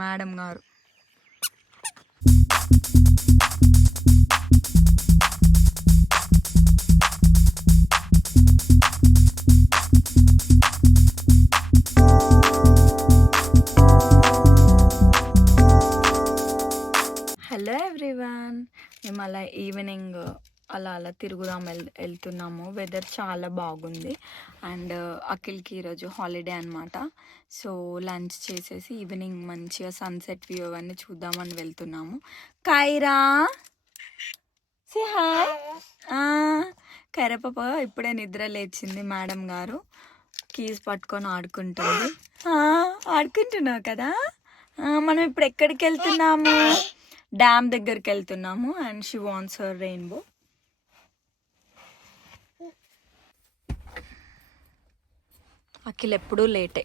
Madam గారు. Hello everyone, మేము అలా ఈవినింగ్ అలా తిరుగుదాం వెళ్తున్నాము. వెదర్ చాలా బాగుంది అండ్ అఖిల్కి ఈరోజు హాలిడే అనమాట. సో లంచ్ చేసేసి ఈవినింగ్ మంచిగా సన్సెట్ వ్యూ అవన్నీ చూద్దామని వెళ్తున్నాము. Kiara say hi. కైరా పాప ఇప్పుడే నిద్ర లేచింది. మేడం గారు కీస్ పట్టుకొని ఆడుకుంటుంది. ఆడుకుంటున్నావు కదా. మనం ఇప్పుడు ఎక్కడికి వెళ్తున్నాము? డ్యామ్ దగ్గరికి వెళ్తున్నాము and she wants her rainbow. Akhil ఎప్పుడూ లేటే.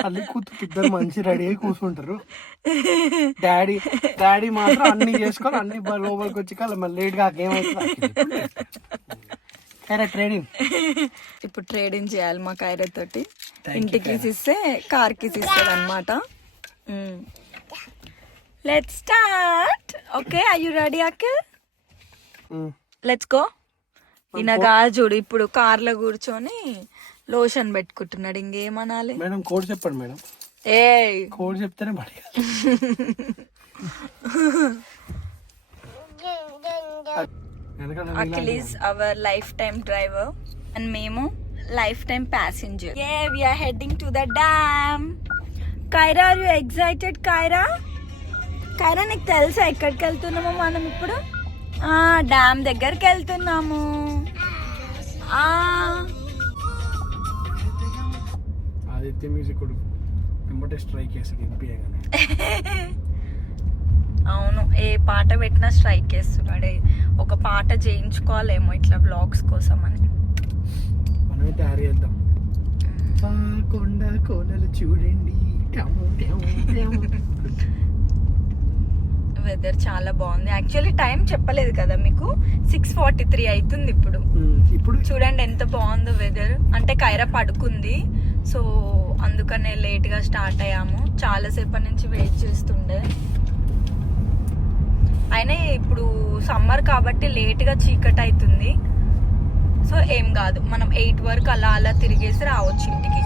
తల్లి కూతురు ఇద్దరు మంచి రెడీ అయి కూర్చుంటారు. డాడీ మాత్రం అన్ని చేసుకొని అన్ని లోపలికి వచ్చి మళ్ళీ లేట్ గా ఏమవుతుంది. ట్రేడింగ్ ఇప్పుడు ట్రేడింగ్ చేయాలి మా కైరా తోటి. ఇంటికి ఇస్తే కార్కి ఇస్తుంది అనమాట. Let's start. Okay, are you ready Akhil? Let's go. ఈయనగా చూడు ఇప్పుడు కార్లో కూర్చొని లోషన్ పెట్టుకుంటున్నాడు. ఇంకేమనాలి మేడం? కోడ్ చెప్పండి మేడం. కోడ్ చెప్తేనే పడి. Akhil is our lifetime driver and మేము lifetime passenger. Yeah, we are heading to the dam. Kaira, are you excited? Kaira, నీకు తెలుసా ఎక్కడికి వెళ్తున్నామో మనం ఇప్పుడు? డ్యామ్ దగ్గరికి వెళ్తున్నాము. ఆదిత్య మ్యూజిక్ స్ట్రైక్ చేస్తాడు. అవును, ఏ పాట పెట్టినా స్ట్రైక్ చేస్తున్నాడు. ఒక పాట చేయించుకోవాలేమో ఇట్లా వ్లాగ్స్ కోసం అని. మనమే తయారు చేద్దాం. కొండ కోనలు చూడండి. వెదర్ చాలా బాగుంది. యాక్చువల్లీ టైం చెప్పలేదు కదా మీకు, 6:43 అవుతుంది ఇప్పుడు. చూడండి ఎంత బాగుందో వెదర్. అంటే కైరా పడుకుంది, సో అందుకనే లేట్గా స్టార్ట్ అయ్యాము. చాలాసేపటి నుంచి వెయిట్ చేస్తుండే. అయినా ఇప్పుడు సమ్మర్ కాబట్టి లేట్గా చీకటి అవుతుంది. సో ఏం కాదు, మనం 8 వరకు అలా తిరిగేసి రావచ్చు ఇంటికి.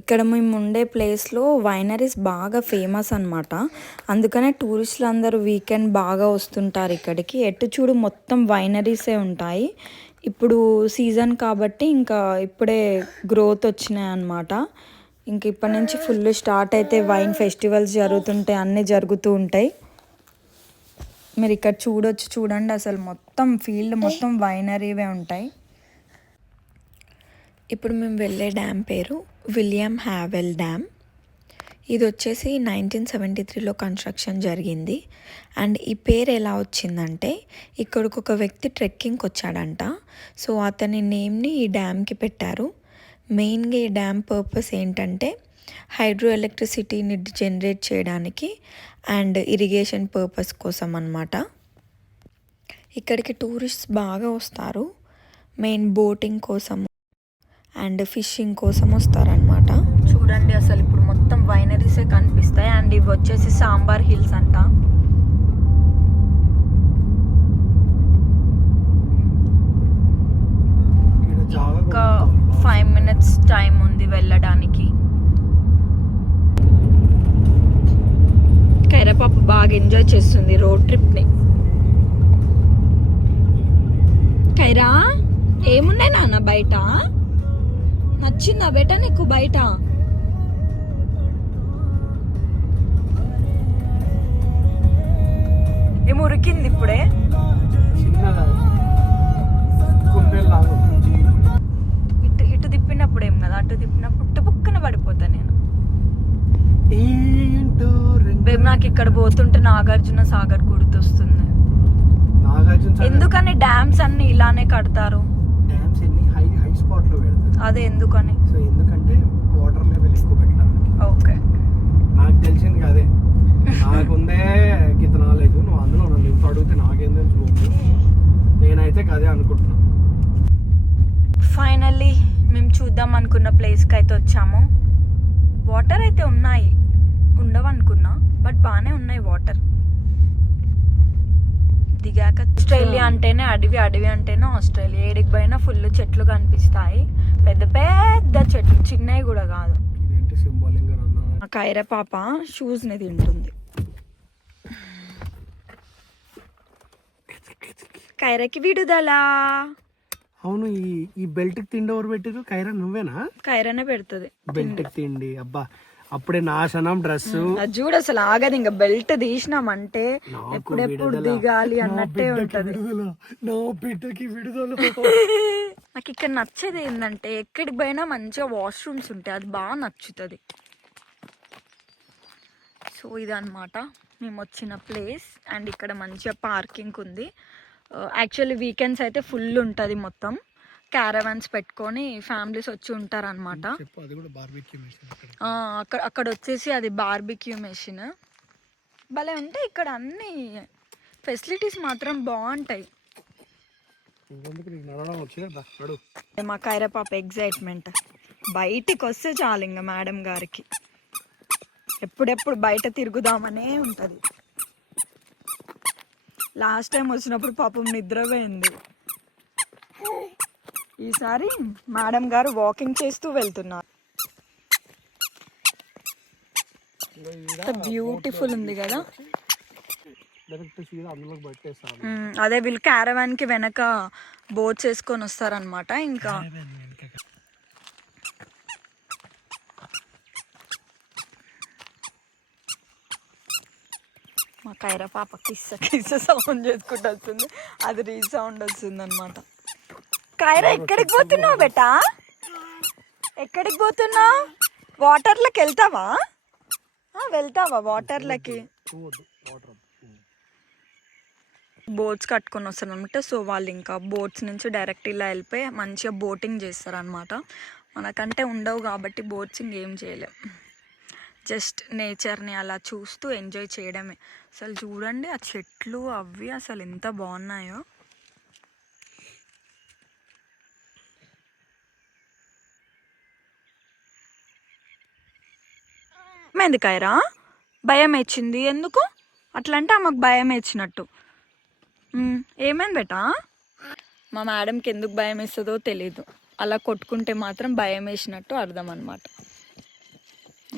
ఇక్కడ మేము ఉండే ప్లేస్లో వైనరీస్ బాగా ఫేమస్ అనమాట. అందుకనే టూరిస్టులు అందరూ వీకెండ్ బాగా వస్తుంటారు ఇక్కడికి. ఎటు చూడు మొత్తం వైనరీసే ఉంటాయి. ఇప్పుడు సీజన్ కాబట్టి ఇంకా ఇప్పుడే గ్రోత్ వచ్చినాయి అన్నమాట. ఇంక ఇప్పటి నుంచి ఫుల్ స్టార్ట్ అయితే వైన్ ఫెస్టివల్స్ జరుగుతుంటాయి, అన్నీ జరుగుతూ ఉంటాయి. మీరు ఇక్కడ చూడొచ్చు, చూడండి అసలు మొత్తం ఫీల్డ్ మొత్తం వైనరీవే ఉంటాయి. ఇప్పుడు మేము వెళ్ళే డ్యామ్ పేరు విలియం హ్యావెల్ డ్యామ్. ఇది వచ్చేసి 1973లో కన్స్ట్రక్షన్ జరిగింది. అండ్ ఈ పేరు ఎలా వచ్చిందంటే, ఇక్కడికి ఒక వ్యక్తి ట్రెక్కింగ్కి వచ్చాడంట. సో అతని నేమ్ని ఈ డ్యామ్కి పెట్టారు. మెయిన్గా ఈ డ్యామ్ పర్పస్ ఏంటంటే హైడ్రో ఎలక్ట్రిసిటీని జనరేట్ చేయడానికి అండ్ ఇరిగేషన్ పర్పస్ కోసం అన్నమాట. ఇక్కడికి టూరిస్ట్స్ బాగా వస్తారు. మెయిన్ బోటింగ్ కోసం అండ్ ఫిషింగ్ కోసం వస్తారనమాట. చూడండి అసలు ఇప్పుడు మొత్తం వైనరీసే కనిపిస్తాయి. అండ్ ఇవి వచ్చేసి సాంబార్ హిల్స్ అంట. ఇంకా 5 minutes టైం ఉంది వెళ్ళడానికి. కైరా పాప బాగా ఎంజాయ్ చేస్తుంది రోడ్ ట్రిప్ని. కైరా, ఏమున్నాయి నాన్న బయట? నచ్చిందా బేటా నీకు బయట? ఏమో ఉరికింది ఇప్పుడే. చిన్నదా నాకు ఇక్కడ పోతుంటే నాగార్జున సాగర్ గుర్తొస్తుంది. నాగార్జున సాగర్ ఎందుకని డ్యామ్స్ అన్ని ఇలానే కడతారు? డ్యామ్స్ ఎన్ని హై స్పాట్ లో పెడతారు. అదే ఎందుకని? సో ఎందుకంటే వాటర్ లెవెల్ ఎక్కువ పెట్టడానికి. ఓకే, నాకు తెలిసింది అదే, నాకుందే గీత నాలెడ్జ్. నువ్వు అందులో నన్ను ఇంత అడిగితే నాకేం తెలుసు. నేనైతే అదే అనుకుంటున్నాను. ఫైనల్లీ మేము చూద్దాం అనుకున్న ప్లేస్కి అయితే వచ్చాము. వాటర్ అయితే ఉన్నాయి, ఉండవనుకున్నా, బట్ బాగానే ఉన్నాయి వాటర్. దిగాక ఆస్ట్రేలియా అంటేనే అడవి, అడవి అంటేనే ఆస్ట్రేలియా. ఏడికి పోయినా ఫుల్ చెట్లు కనిపిస్తాయి, పెద్ద పెద్ద చెట్లు, చిన్నవి కూడా కాదు. మా కైర పాప షూస్ని తింటుంది. కైరకి విడుదల. అవును, ఈ బెల్ట్ కి తిండి ఎవరు పెట్టారు? కైరా నువ్వేనా? కైరనే పెడుతుంది బెల్ట్ కి తిండి. అబ్బా, అప్పుడే నాశనం డ్రెస్. అది చూడు, అసలు ఆగదు. ఇంకా బెల్ట్ తీసినామంటే ఎప్పుడెప్పుడు దిగాలి అన్నట్టే ఉంటది. నా బిడ్డకి విడుదల. నాకు ఇక్కడ నచ్చేది ఏంటంటే ఎక్కడికి పోయినా మంచిగా వాష్రూమ్స్ ఉంటాయి, అది బాగా నచ్చుతుంది. సో ఇదన్నమాట మేము వచ్చిన ప్లేస్. అండ్ ఇక్కడ మంచిగా పార్కింగ్ ఉంది. యాక్చువల్లీ వీకెండ్స్ అయితే ఫుల్ ఉంటుంది, మొత్తం క్యారవాన్స్ పెట్టుకొని ఫ్యామిలీస్ వచ్చి ఉంటారనమాట. అక్కడ వచ్చేసి అది బార్బిక్యూ మెషిన్ భలే ఉంటాయి. ఇక్కడ అన్ని ఫెసిలిటీస్ మాత్రం బాగుంటాయి. మా కైర పాప ఎగ్జైట్మెంట్ బయటికి వస్తే చాలు ఇంకా మేడం గారికి ఎప్పుడెప్పుడు బయట తిరుగుదామనే ఉంటుంది. లాస్ట్ టైం వచ్చినప్పుడు పాపం నిద్రపోయింది. ఈసారి మేడం గారు వాకింగ్ చేస్తూ వెళ్తున్నారు. బ్యూటిఫుల్ ఉంది కదా. అదే వీళ్ళు క్యారవాన్ కి వెనక బోట్స్ వేసుకొని వస్తారనమాట. ఇంకా మా కైర పాప కిస్స కిస్స సౌండ్ చేసుకుంటూ వస్తుంది, అది రీసౌండ్ వస్తుంది అనమాట. కైర ఎక్కడికి పోతున్నావు బేటా? ఎక్కడికి పోతున్నావు? వాటర్లోకి వెళ్తావా? వెళ్తావా వాటర్లకి? బోట్స్ కట్టుకొని వస్తారు అనమాట. సో వాళ్ళు ఇంకా బోట్స్ నుంచి డైరెక్ట్ ఇలా వెళ్ళిపోయి మంచిగా బోటింగ్ చేస్తారనమాట. మనకంటే ఉండవు కాబట్టి బోట్స్ ఇంకేం చేయలేం, జస్ట్ నేచర్ని అలా చూస్తూ ఎంజాయ్ చేయడమే. అసలు చూడండి ఆ చెట్లు అవి అసలు ఎంత బాగున్నాయో. ఎందుకైరా భయం వేసింది? ఎందుకు అట్లా అంటే ఆమెకు భయం వేసినట్టు. ఏమైంది బేటా? మా మేడంకి ఎందుకు భయం వేస్తుందో తెలీదు, అలా కొట్టుకుంటే మాత్రం భయం వేసినట్టు అర్థం అనమాట.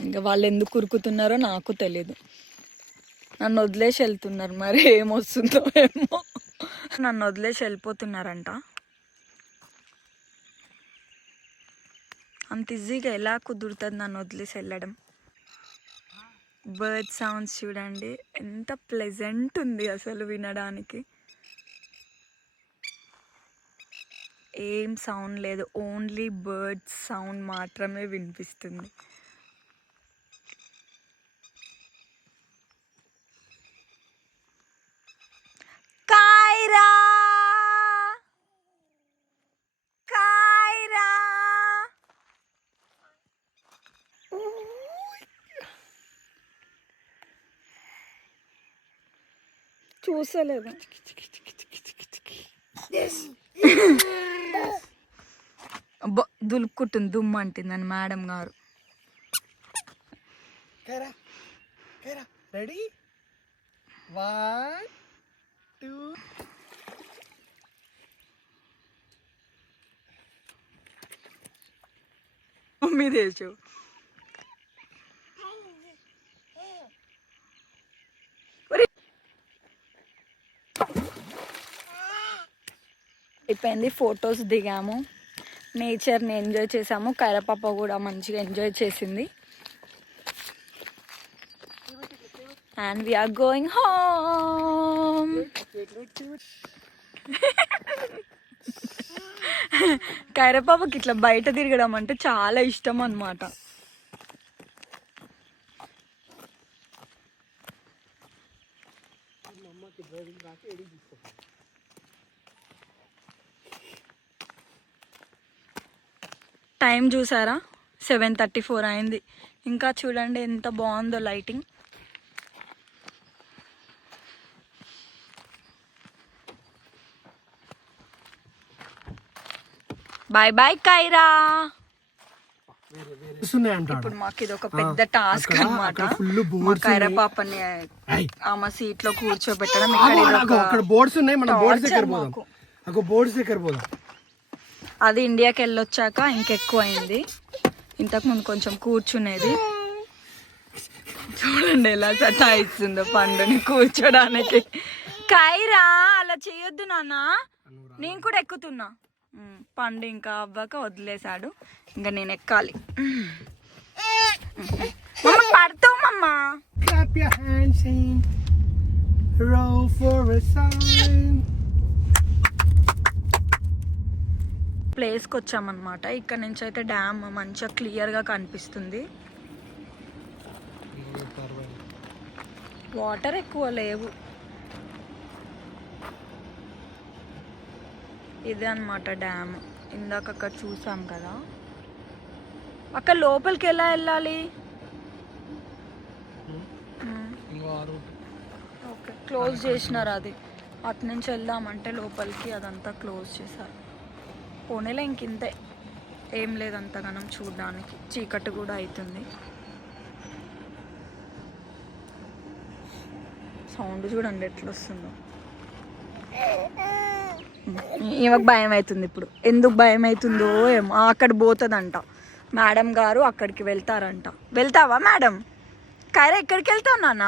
ఇంకా వాళ్ళు ఎందుకు ఉరుకుతున్నారో నాకు తెలీదు. నన్ను వదిలేసి వెళ్తున్నారు, మరి ఏమొస్తుందో ఏమో. నన్ను వదిలేసి వెళ్ళిపోతున్నారంట. అంత ఈజీగా ఎలా కుదురుతుంది నన్ను వదిలేసి వెళ్ళడం? బర్డ్ సౌండ్స్ చూడండి ఎంత ప్లెజెంట్ ఉంది అసలు వినడానికి. ఏం సౌండ్ లేదు, ఓన్లీ బర్డ్స్ సౌండ్ మాత్రమే వినిపిస్తుంది. కైరా కైరా చూసలేదు. దులుపుకుంటుంది, దుమ్ము అంటుందని మేడం గారు. రెడీ 1 2 మమ్మీ దేశు అయిపోయింది. ఫొటోస్ దిగాము, నేచర్ని ఎంజాయ్ చేసాము. కైరపాప కూడా మంచిగా ఎంజాయ్ చేసింది. And we are going home. కైరపాపకి ఇట్లా బయట తిరగడం అంటే చాలా ఇష్టం అన్నమాట. అమ్మకి డ్రైవింగ్ రాక ఏడికి తీసుకో. టైం చూసారా 7:34 అయింది. ఇంకా చూడండి ఎంత బాగుందో లైటింగ్. Bye bye Kiara. ఇప్పుడు మాకు ఇది ఒక పెద్ద టాస్క్ అన్నమాట. మా కైరా పాపని ఆమె సీట్ లో కూర్చోబెట్టడం. అక్కడ బోర్డ్స్ ఉన్నాయి, మన బోర్డ్స్ దగ్గర పోదాం. అక్కడ బోర్డ్స్ దగ్గర పోదాం. అది ఇండియాకి వెళ్ళొచ్చాక ఇంకెక్కువ అయింది. ఇంతకు ముందు కొంచెం కూర్చునేది. చూడండి ఎలా సతాయిస్తుందో పండుని కూర్చోడానికి. కైరా అలా చేయొద్దు నాన్న, నేను కూడా ఎక్కుతున్నా. పండు ఇంకా అవ్వక వదిలేశాడు. ఇంకా నేను ఎక్కాలి. పడతావు మమ్మా. ప్లేస్కి వచ్చామన్నమాట. ఇక్కడ నుంచి అయితే డ్యామ్ మంచిగా క్లియర్గా కనిపిస్తుంది. వాటర్ ఎక్కువ లేవు. ఇదే అన్నమాట డ్యామ్. ఇందాక అక్కడ చూసాం కదా. అక్కడ లోపలికి ఎలా వెళ్ళాలి? ఓకే, క్లోజ్ చేసినారు అది. అటు నుంచి వెళ్దామంటే లోపలికి అదంతా క్లోజ్ చేశారు. పోనీలే, ఇంకింతే, ఏం లేదు అంతగానం చూడడానికి. చీకటి కూడా అవుతుంది. సౌండ్ చూడండి ఎట్లా వస్తుందో. ఈమెకు భయం అవుతుంది ఇప్పుడు. ఎందుకు భయం అవుతుందో ఏమో. అక్కడ పోతుందంట మేడం గారు, అక్కడికి వెళ్తారంట. వెళ్తావా మేడం? కైరా ఎక్కడికి వెళ్తావు నాన్న?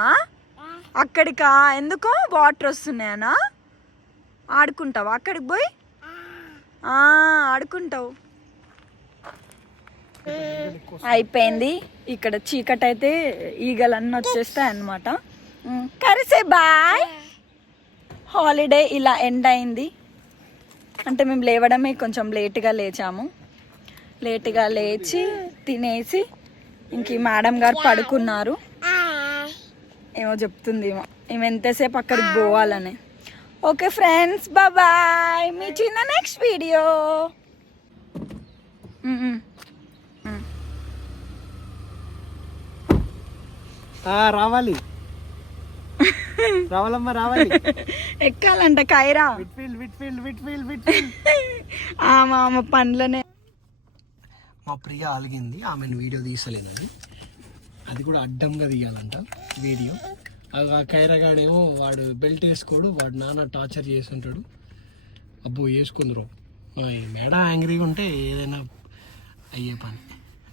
అక్కడికా? ఎందుకు? వాటర్ వస్తున్నాయనా? ఆడుకుంటావా అక్కడికి పోయి? ఆడుకుంటావు. అయిపోయింది. ఇక్కడ చీకటి అయితే ఈగలన్నీ వచ్చేస్తాయి అన్నమాట. కరిసే బాయ్. హాలిడే ఇలా ఎండ్ అయింది. అంటే మేము లేవడమే కొంచెం లేట్గా లేచాము. లేట్గా లేచి తినేసి ఇంక మేడం గారు పడుకున్నారు. ఏమో చెప్తుంది ఈమె ఎంతసేపు అక్కడికి పోవాలని. Okay friends, bye. మీ చిన్న నెక్స్ట్ వీడియో. రావాలి రావాలమ్మా, రావాలి. ఎక్కాలంట కైరా. ఆమె పండ్లనే. మా ప్రియ అలిగింది, ఆమెను వీడియో తీసలేదు. అది కూడా అడ్డంగా తీయాలంట వీడియో. ఆ కైరగాడేమో వాడు బెల్ట్ వేసుకోడు, వాడు నాన్న టార్చర్ చేస్తుంటాడు. అబ్బో వేసుకుందరు. మేడం యాంగ్రీగా ఉంటే ఏదైనా అయ్యే పని.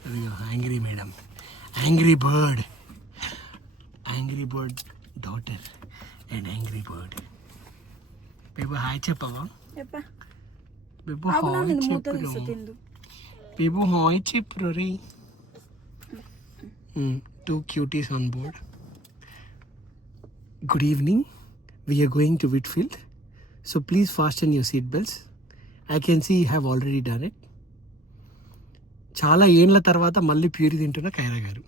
అది angry madam, angry bird daughter and angry bird. బేబు హాయ్ చెప్పవా? బేబు హాయ్ చెప్పు. బేబు హాయ్ చెప్పు రే. 2 cuties on board. Good evening. We are going to Whitfield. So please fasten your seat belts. I can see you have already done it. చాలా ఏండ్ల తర్వాత మళ్ళీ ప్యూరి తింటున్న కైరా గారు.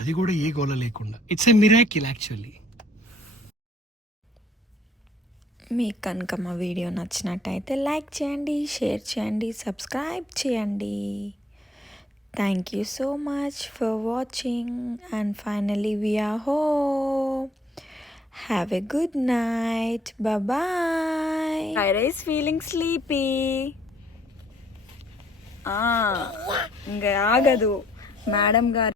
అది కూడా ఏ గోల లేకుండా. It's a miracle actually. మీకు కనుక మా వీడియో నచ్చినట్టయితే లైక్ చేయండి, షేర్ చేయండి, సబ్స్క్రైబ్ చేయండి. Thank you so much for watching, and finally we are home. Have a good night. Bye bye. Kyra is feeling sleepy. ఇంకా ఆగదు మేడం గారు.